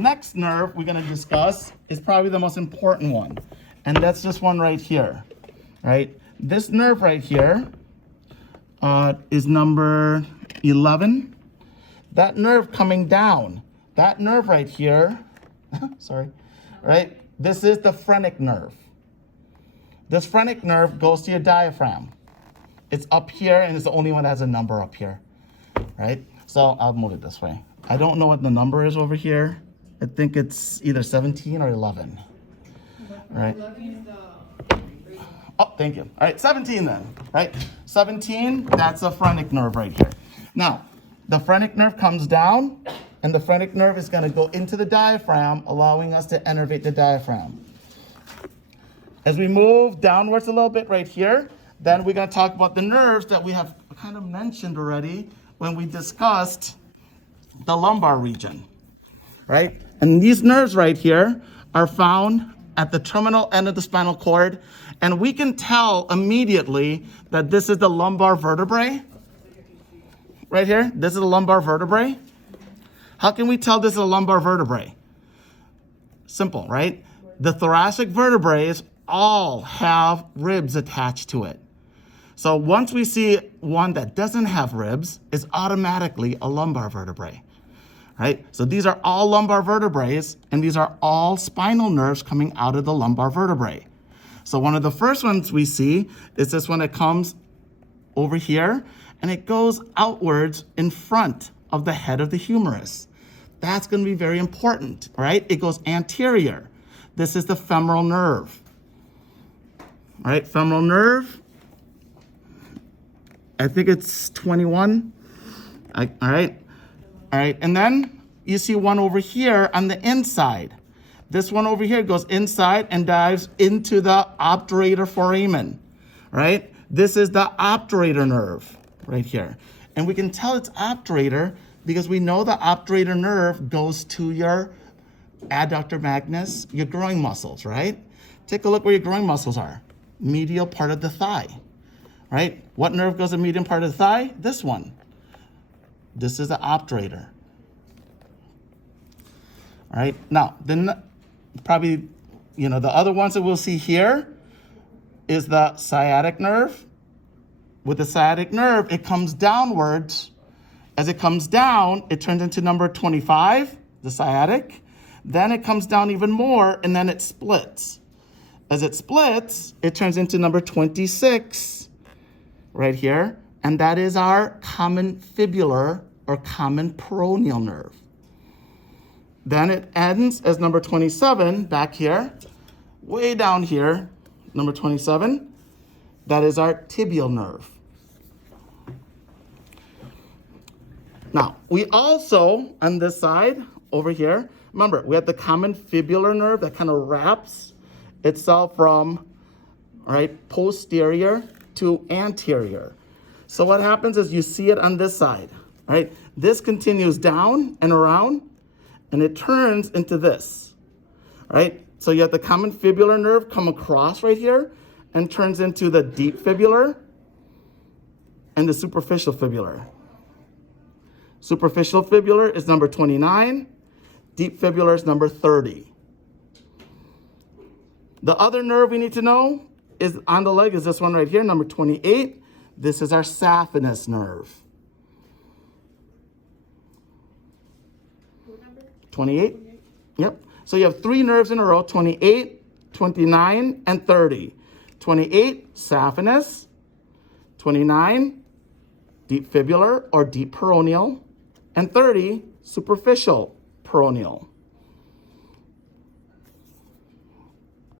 Next nerve we're going to discuss is probably the most important one, and that's this one right here, right? This nerve right here is number 11. That nerve coming down, that nerve right here, sorry, right? This is the phrenic nerve. This phrenic nerve goes to your diaphragm. It's up here, and it's the only one that has a number up here, right? So I'll move it this way. I don't know what the number is over here. I think it's either 17 or 11, right? 11 is the... Oh, thank you. All right, 17 then, right? 17, that's a phrenic nerve right here. Now, the phrenic nerve comes down, and the phrenic nerve is going to go into the diaphragm, allowing us to innervate the diaphragm. As we move downwards a little bit right here, then we're going to talk about the nerves that we have kind of mentioned already when we discussed the lumbar region, right? And these nerves right here are found at the terminal end of the spinal cord, and we can tell immediately that this is the lumbar vertebrae. Right here, this is the lumbar vertebrae. How can we tell this is a lumbar vertebrae? Simple, right? The thoracic vertebrae all have ribs attached to it. So once we see one that doesn't have ribs, it's automatically a lumbar vertebrae, right? So these are all lumbar vertebrae, and these are all spinal nerves coming out of the lumbar vertebrae. So one of the first ones we see is this one that comes over here, and it goes outwards in front of the head of the humerus. That's going to be very important, right? It goes anterior. This is the femoral nerve, right? Femoral nerve. I think it's 21. All right. And then you see one over here on the inside. This one over here goes inside and dives into the obturator foramen, right? This is the obturator nerve right here. And we can tell it's obturator because we know the obturator nerve goes to your adductor magnus, your groin muscles, right? Take a look where your groin muscles are. Medial part of the thigh, right? What nerve goes to the medial part of the thigh? This one. This is the obturator. All right, now, then probably, the other ones that we'll see here is the sciatic nerve. With the sciatic nerve, it comes downwards. As it comes down, it turns into number 25, the sciatic. Then it comes down even more, and then it splits. As it splits, it turns into number 26 right here, and that is our common fibular or common peroneal nerve. Then it ends as number 27 back here, way down here, number 27. That is our tibial nerve. Now, we also, on this side over here, remember, we have the common fibular nerve that kind of wraps itself from, posterior to anterior. So what happens is you see it on this side, right? This continues down and around, and it turns into this, right? So you have the common fibular nerve come across right here and turns into the deep fibular and the superficial fibular. Superficial fibular is number 29. Deep fibular is number 30. The other nerve we need to know is on the leg is this one right here, number 28. This is our saphenous nerve. 28? Yep. So you have 3 nerves in a row, 28, 29, and 30. 28, saphenous. 29, deep fibular or deep peroneal. And 30, superficial peroneal.